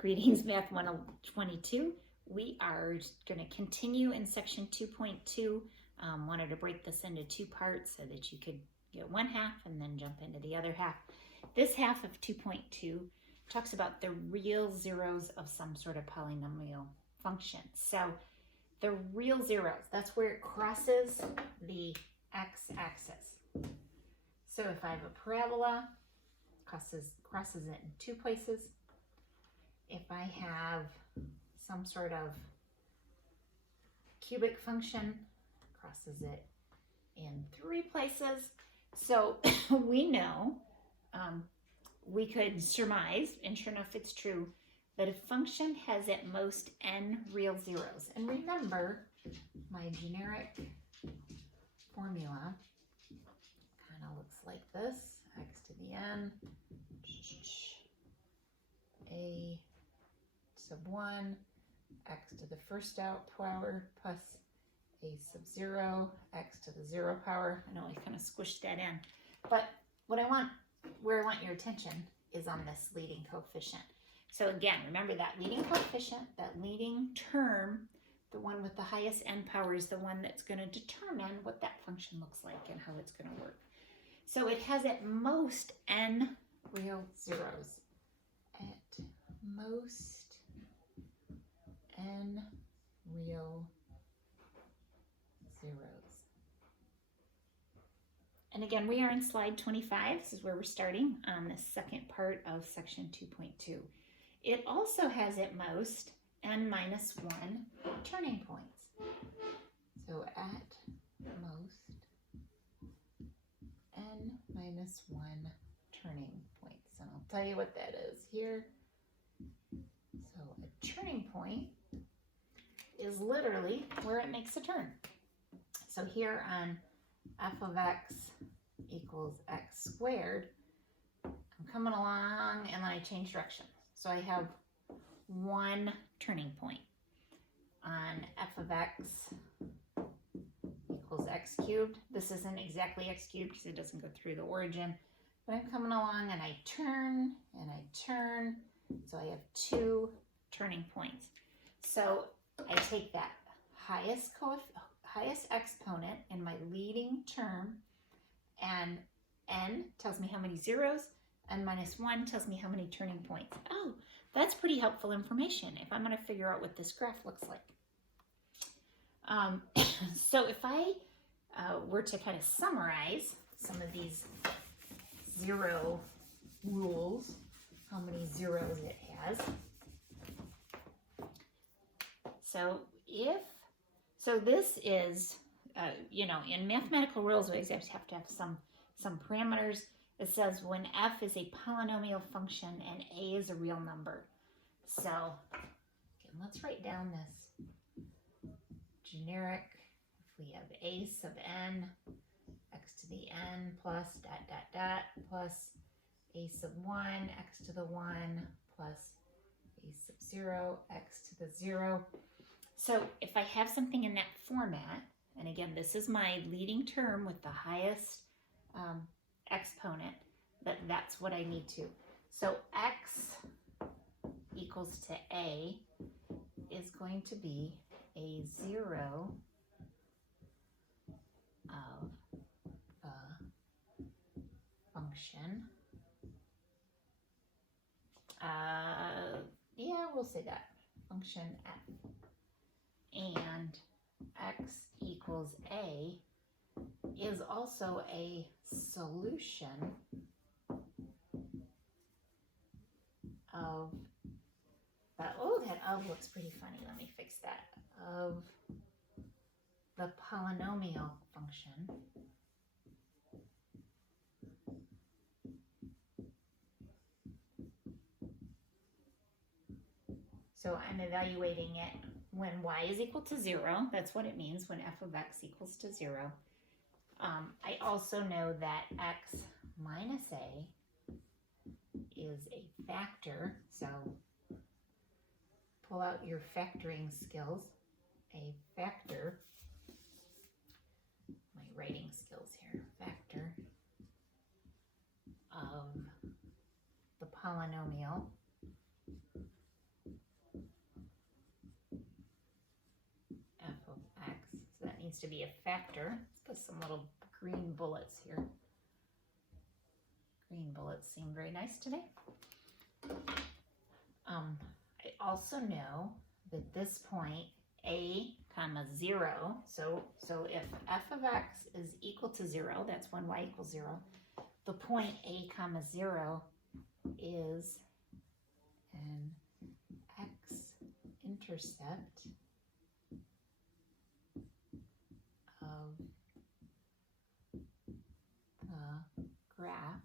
Greetings, Math 122. We are going to continue in section 2.2. Wanted to break this into two parts so that you could get one half and then jump into the other half. This half of 2.2 talks about the real zeros of some sort of polynomial function. So the real zeros, that's where it crosses the x-axis. So if I have a parabola, crosses it in two places. If I have some sort of cubic function, crosses it in three places. So we know, we could surmise, and sure enough it's true, that a function has at most n real zeros. And remember, my generic formula kind of looks like this: x to the n, a sub 1, x to the first power plus a sub 0, x to the 0 power. I know I kind of squished that in, but where I want your attention is on this leading coefficient. So again, remember that leading coefficient, that leading term, the one with the highest n power, is the one that's going to determine what that function looks like and how it's going to work. So it has at most n real zeros. At most n real zeros. And again, we are in slide 25. This is where we're starting on the second part of section 2.2. It also has at most n minus 1 turning points. So at most n minus 1 turning points. And I'll tell you what that is here. So a turning point is literally where it makes a turn. So here on f of x equals x squared, I'm coming along and then I change direction. So I have one turning point. On f of x equals x cubed, this isn't exactly x cubed because it doesn't go through the origin, but I'm coming along and I turn and I turn. So I have two turning points. So I take that highest exponent in my leading term, and n tells me how many zeros, n minus 1 tells me how many turning points. Oh, that's pretty helpful information if I'm going to figure out what this graph looks like. So if I were to kind of summarize some of these zero rules, how many zeros it has. So this is, in mathematical rules, we always have to have some parameters. It says when f is a polynomial function and a is a real number. So again, let's write down this generic. If we have a sub n, x to the n plus dot dot dot plus a sub 1, x to the 1 plus a sub 0, x to the 0. So if I have something in that format, and again, this is my leading term with the highest exponent, that's what I need to. So x equals to a is going to be a 0 of the function. Yeah, we'll say that. Function f. And x equals a is also a solution of that. Oh, that of looks pretty funny. Let me fix that. Of the polynomial function. So I'm evaluating it when y is equal to 0. That's what it means when f of x equals to 0. I also know that x minus a is a factor. So pull out your factoring skills. A factor, my writing skills here, factor of the polynomial needs to be a factor. Let's put some little green bullets here. Green bullets seem very nice today. I also know that this point, a comma 0, so if f of x is equal to 0, that's when y equals 0, the point a comma 0 is an x-intercept of the graph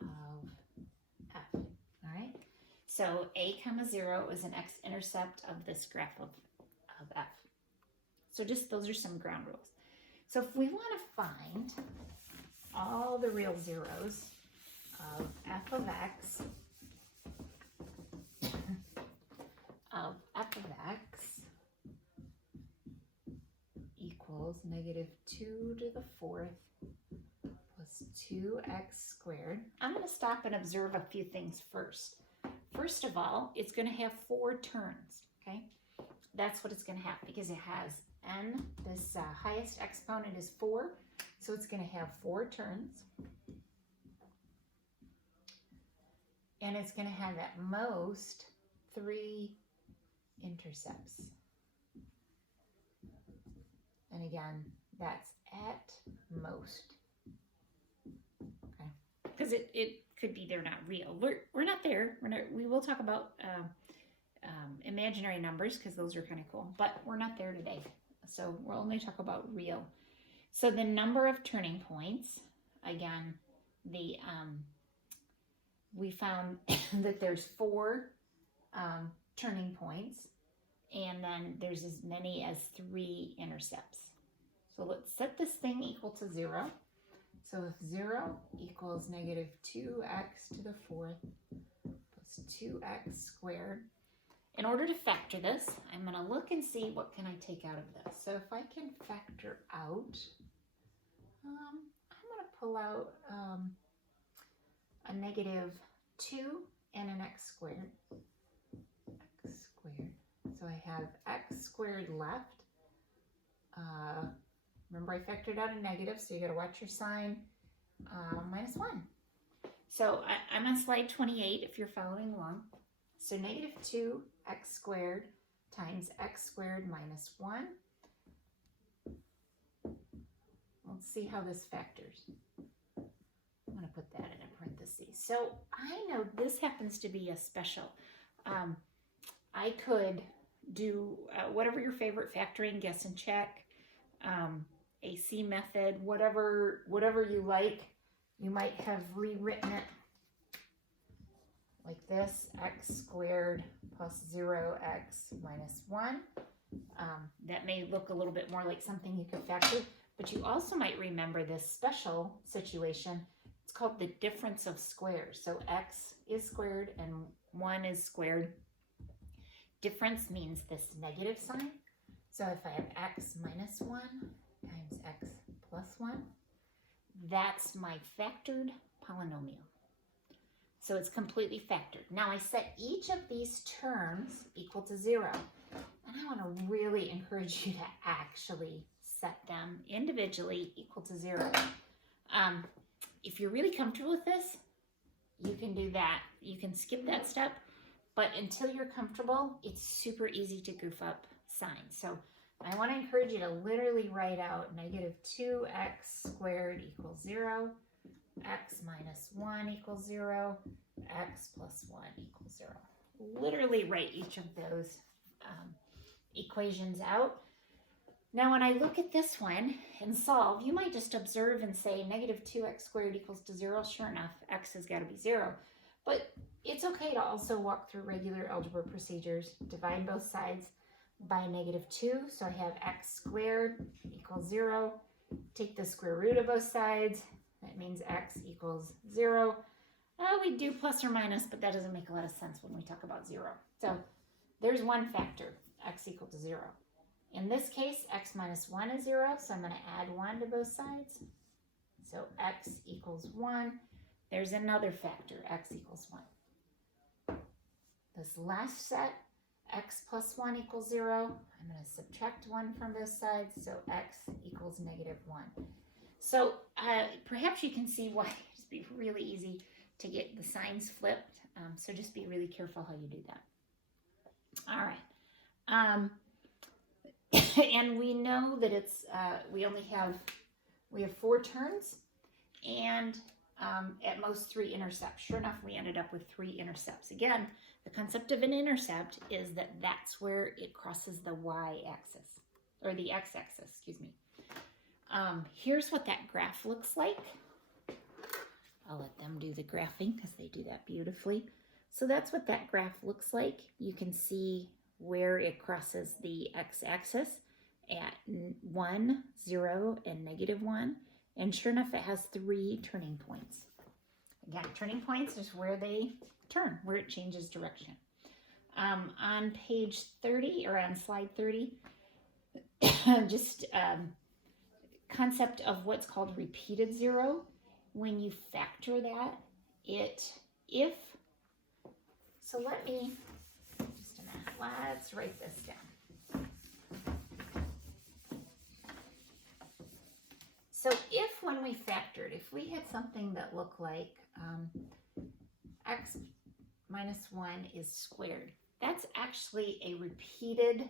of f. All right, so a comma 0 is an x-intercept of this graph of f. So just those are some ground rules. So if we want to find all the real zeros of f of x equals negative 2 to the 4th plus 2x squared. I'm going to stop and observe a few things first. First of all, it's going to have 4 terms, okay? That's what it's going to have because it has n, this highest exponent is 4, so it's going to have 4 terms. And it's going to have at most 3 intercepts. And again, that's at most. Okay, because it could be they're not real. We're not there. We will talk about imaginary numbers because those are kind of cool, but we're not there today. So we'll only talk about real. So the number of turning points, again, we found that there's 4 turning points, and then there's as many as 3 intercepts. So let's set this thing equal to 0. So if 0 equals negative 2x to the 4th plus 2x squared, in order to factor this, I'm going to look and see what can I take out of this. So if I can factor out, I'm going to pull out a negative 2 and an x squared. So I have x squared left. Remember I factored out a negative, so you got to watch your sign. Minus 1. So I'm on slide 28 if you're following along. So negative 2x squared times x squared minus 1. Let's see how this factors. I'm going to put that in a parentheses. So I know this happens to be a special. I could do whatever your favorite factoring, guess and check, AC method, whatever you like. You might have rewritten it like this, x squared plus 0x minus 1. That may look a little bit more like something you could factor, but you also might remember this special situation. It's called the difference of squares. So x is squared and 1 is squared. Difference means this negative sign. So if I have x minus 1 times x plus 1, that's my factored polynomial. So it's completely factored. Now I set each of these terms equal to 0. And I want to really encourage you to actually set them individually equal to 0. If you're really comfortable with this, you can do that. You can skip that step. But until you're comfortable, it's super easy to goof up signs. So I want to encourage you to literally write out negative 2x squared equals 0, x minus 1 equals 0, x plus 1 equals 0. Literally write each of those equations out. Now when I look at this one and solve, you might just observe and say negative 2x squared equals to 0. Sure enough, x has got to be 0. But it's okay to also walk through regular algebra procedures. Divide both sides by negative 2. So I have x squared equals 0. Take the square root of both sides. That means x equals 0. We do plus or minus, but that doesn't make a lot of sense when we talk about 0. So there's one factor, x equal to 0. In this case, x minus 1 is 0, so I'm going to add 1 to both sides. So x equals 1. There's another factor, x equals 1. This last set, x plus 1 equals 0. I'm going to subtract 1 from both sides, so x equals negative 1. So perhaps you can see why it'd be really easy to get the signs flipped. So just be really careful how you do that. All right. And we know that it's, we have 4 turns and at most 3 intercepts. Sure enough, we ended up with 3 intercepts. Again, the concept of an intercept is that that's where it crosses the y-axis, or the x-axis, excuse me. Here's what that graph looks like. I'll let them do the graphing because they do that beautifully. So that's what that graph looks like. You can see where it crosses the x-axis at 1, 0, and negative 1. And sure enough, it has 3 turning points. Again, turning points is where they turn, where it changes direction. On page 30, or on slide 30, just concept of what's called repeated 0. When you factor that, so let me, just a minute, let's write this down. So if when we factored, if we had something that looked like x minus 1 is squared, that's actually a repeated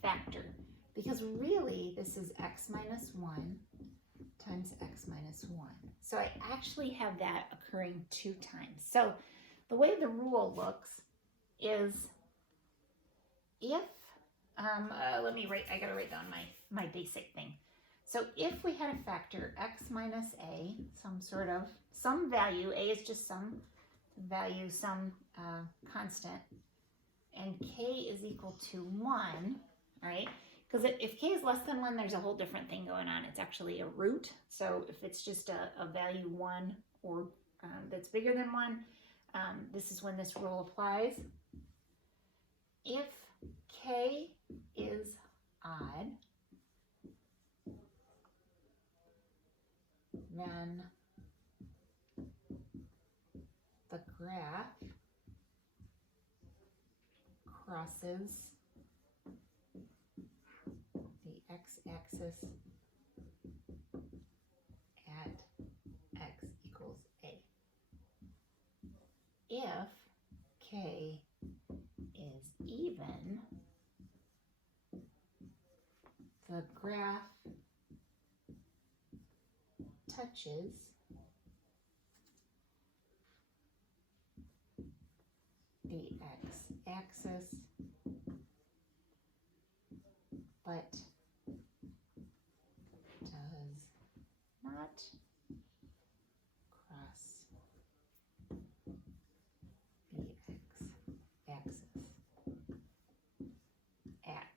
factor, because really this is x minus 1 times x minus 1. So I actually have that occurring 2 times. So the way the rule looks is if, let me write, I gotta write down my basic thing. So if we had a factor x minus a, some value, a is just some value, some constant, and k is equal to 1, all right? Because if k is less than 1, there's a whole different thing going on. It's actually a root. So if it's just a value 1 or that's bigger than 1, this is when this rule applies. If k is odd, then the graph crosses the x-axis at x equals a. If k is even, the graph touches the x-axis, but does not cross the x-axis at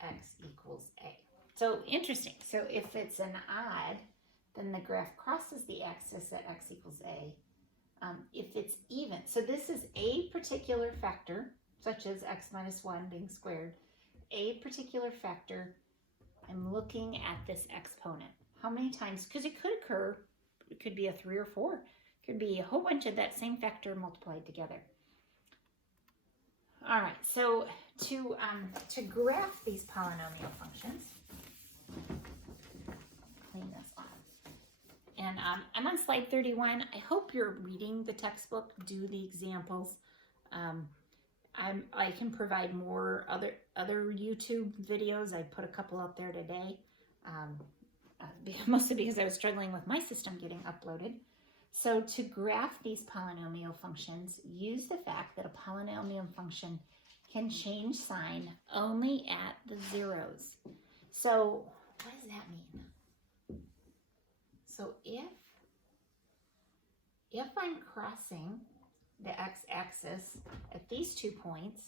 x equals a. So interesting. So if it's an odd, then the graph crosses the axis at x equals a. If it's even, so this is a particular factor, such as x minus 1 being squared, a particular factor, I'm looking at this exponent. How many times? Because it could occur, it could be a 3 or 4. It could be a whole bunch of that same factor multiplied together. All right, so to graph these polynomial functions, clean this off. And I'm on slide 31. I hope you're reading the textbook, do the examples. I can provide more other YouTube videos. I put a couple out there today, mostly because I was struggling with my system getting uploaded. So to graph these polynomial functions, use the fact that a polynomial function can change sign only at the zeros. So what does that mean? So if I'm crossing the x-axis at these 2 points,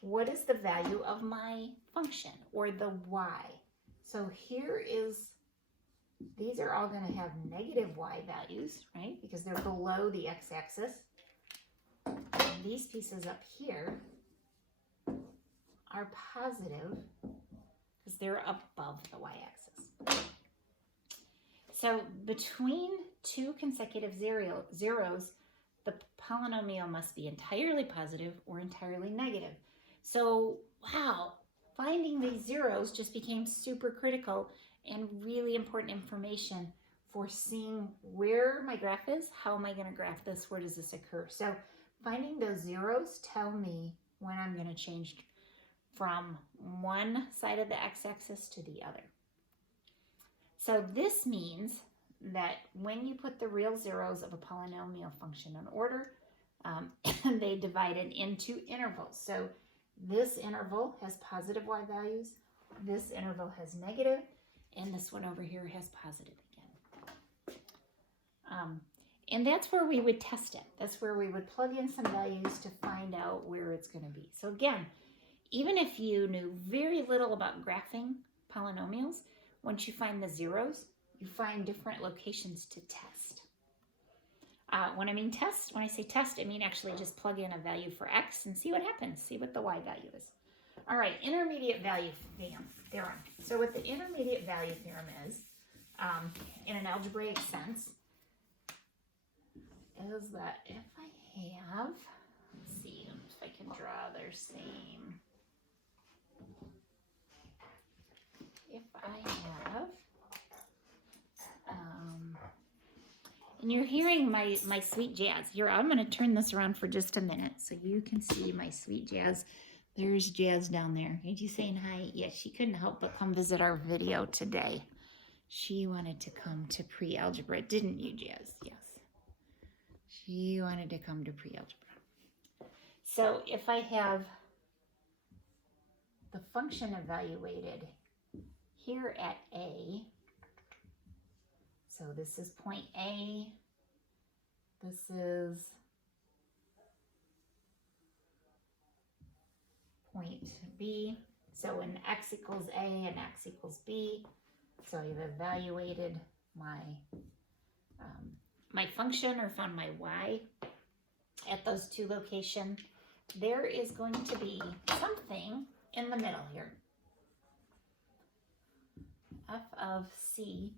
what is the value of my function, or the y? So here is, these are all going to have negative y values, right? Because they're below the x-axis. And these pieces up here are positive because they're above the y-axis. So between 2 consecutive zeros, the polynomial must be entirely positive or entirely negative. So, wow, finding these zeros just became super critical and really important information for seeing where my graph is, how am I going to graph this, where does this occur. So finding those zeros tell me when I'm going to change from one side of the x-axis to the other. So this means that when you put the real zeros of a polynomial function in order, they divide it into intervals. So this interval has positive y values, this interval has negative, and this one over here has positive again. And that's where we would test it. That's where we would plug in some values to find out where it's going to be. So again, even if you knew very little about graphing polynomials, once you find the zeros, you find different locations to test. When I say test, I mean actually just plug in a value for x and see what happens, see what the y value is. All right, intermediate value theorem. So what the intermediate value theorem is, in an algebraic sense, is that if I have, let's see if I can draw their same. If I have, and you're hearing my sweet jazz. Here, I'm going to turn this around for just a minute so you can see my sweet jazz. There's Jazz down there. Ain't you saying hi? Yes, she couldn't help but come visit our video today. She wanted to come to pre-algebra, didn't you, Jazz? Yes. She wanted to come to pre-algebra. So if I have the function evaluated here at A, so this is point A, this is point B. So when x equals A and x equals B, so I've evaluated my my function or found my y at those two locations. There is going to be something in the middle here. F of C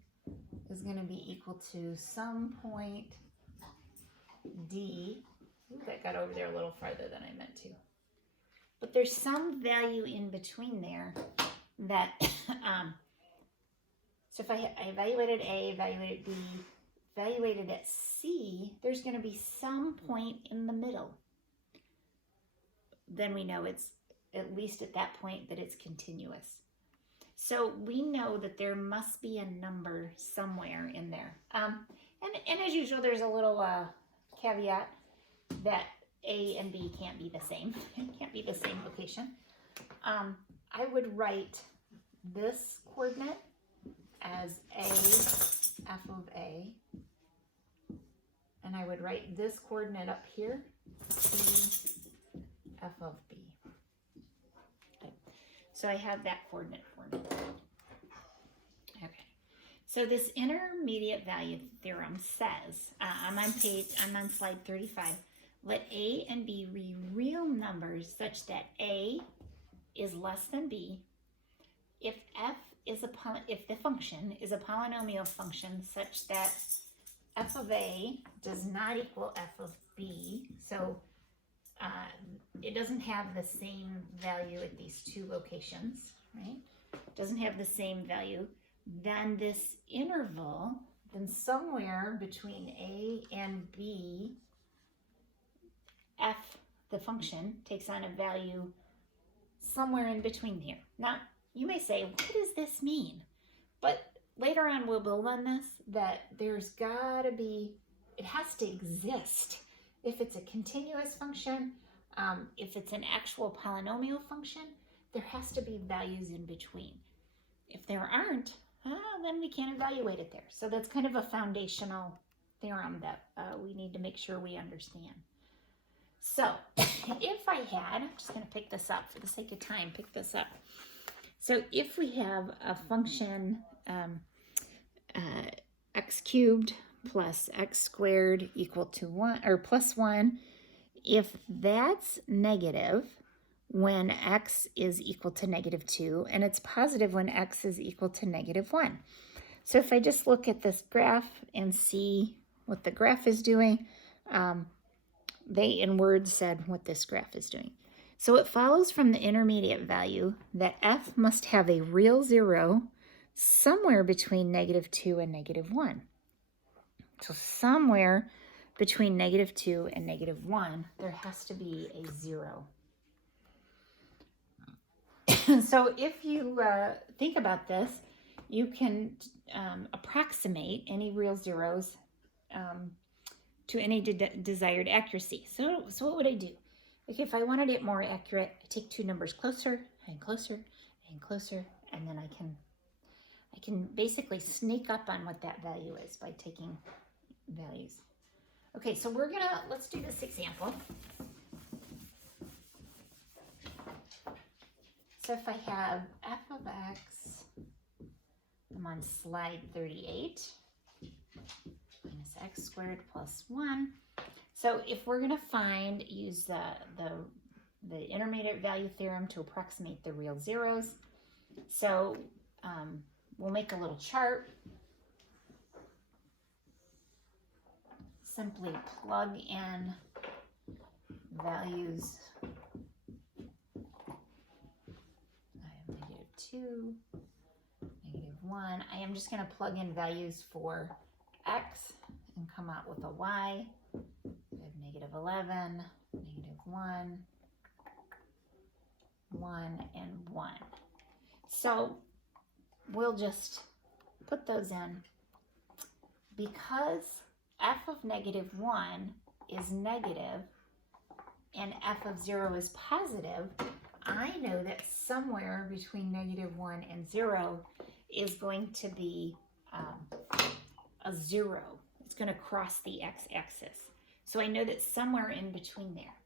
is going to be equal to some point D. Ooh, that got over there a little farther than I meant to. But there's some value in between there that, so if I evaluated A, evaluated B, evaluated at C, there's going to be some point in the middle. Then we know it's, at least at that point, that it's continuous. So we know that there must be a number somewhere in there. And as usual, there's a little caveat that A and B can't be the same. It can't be the same location. I would write this coordinate as A, F of A. And I would write this coordinate up here, C, F of B. Okay. So I have that coordinate for me. Okay. So this intermediate value theorem says, I'm on slide 35, let A and B be real numbers such that A is less than B if if the function is a polynomial function such that f of A does not equal f of B. So it doesn't have the same value at these two locations, right? It doesn't have the same value. Then this interval, then somewhere between A and B, f, the function, takes on a value somewhere in between here. Now, you may say, what does this mean? But later on we'll build on this, that there's gotta be, it has to exist. If it's a continuous function, if it's an actual polynomial function, there has to be values in between. If there aren't, then we can't evaluate it there. So that's kind of a foundational theorem that we need to make sure we understand. So if I had, I'm just going to pick this up for the sake of time, pick this up. So if we have a function x cubed plus x squared equal to 1 or plus 1, if that's negative when x is equal to -2, and it's positive when x is equal to -1. So if I just look at this graph and see what the graph is doing, they in words said what this graph is doing. So it follows from the intermediate value that f must have a real zero somewhere between -2 and -1. So somewhere between -2 and -1, there has to be a 0. So if you think about this, you can approximate any real zeros to any desired accuracy. So what would I do? Like if I wanted it more accurate, I take two numbers closer and closer and closer, and then I can basically sneak up on what that value is by taking values. Okay, so let's do this example. So if I have f of x, I'm on slide 38, minus x squared plus 1. So if we're going to use the intermediate value theorem to approximate the real zeros. So we'll make a little chart. Simply plug in values. I have -2, -1. I am just going to plug in values for x and come out with a y. We have -11, -1, 1, and 1. So we'll just put those in. Because f of -1 is negative and f of 0 is positive, I know that somewhere between -1 and 0 is going to be a 0. It's going to cross the x-axis. So I know that somewhere in between there.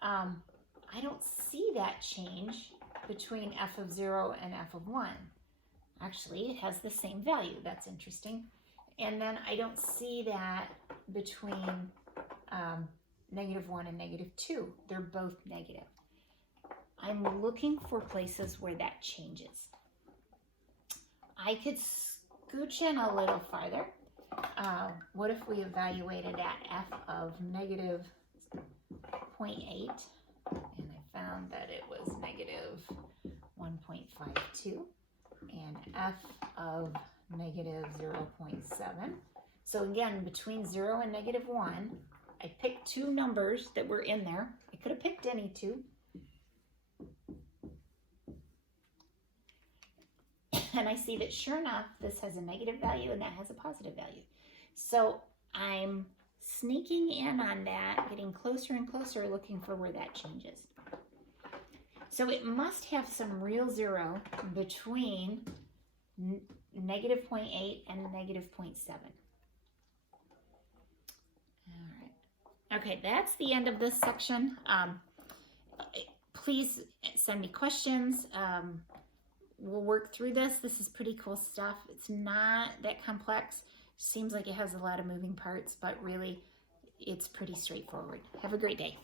I don't see that change between f of 0 and f of 1. Actually, it has the same value. That's interesting. And then I don't see that between -1 and -2. They're both negative. I'm looking for places where that changes. I could scooch in a little farther. What if we evaluated at f of -0.8, and I found that it was -1.52, and f of -0.7. So again, between 0 and -1, I picked two numbers that were in there. I could have picked any two. And I see that sure enough, this has a negative value and that has a positive value. So I'm sneaking in on that, getting closer and closer, looking for where that changes. So it must have some real zero between -0.8 and -0.7. All right. Okay, that's the end of this section. Please send me questions. We'll work through this. This is pretty cool stuff. It's not that complex. Seems like it has a lot of moving parts, but really it's pretty straightforward. Have a great day.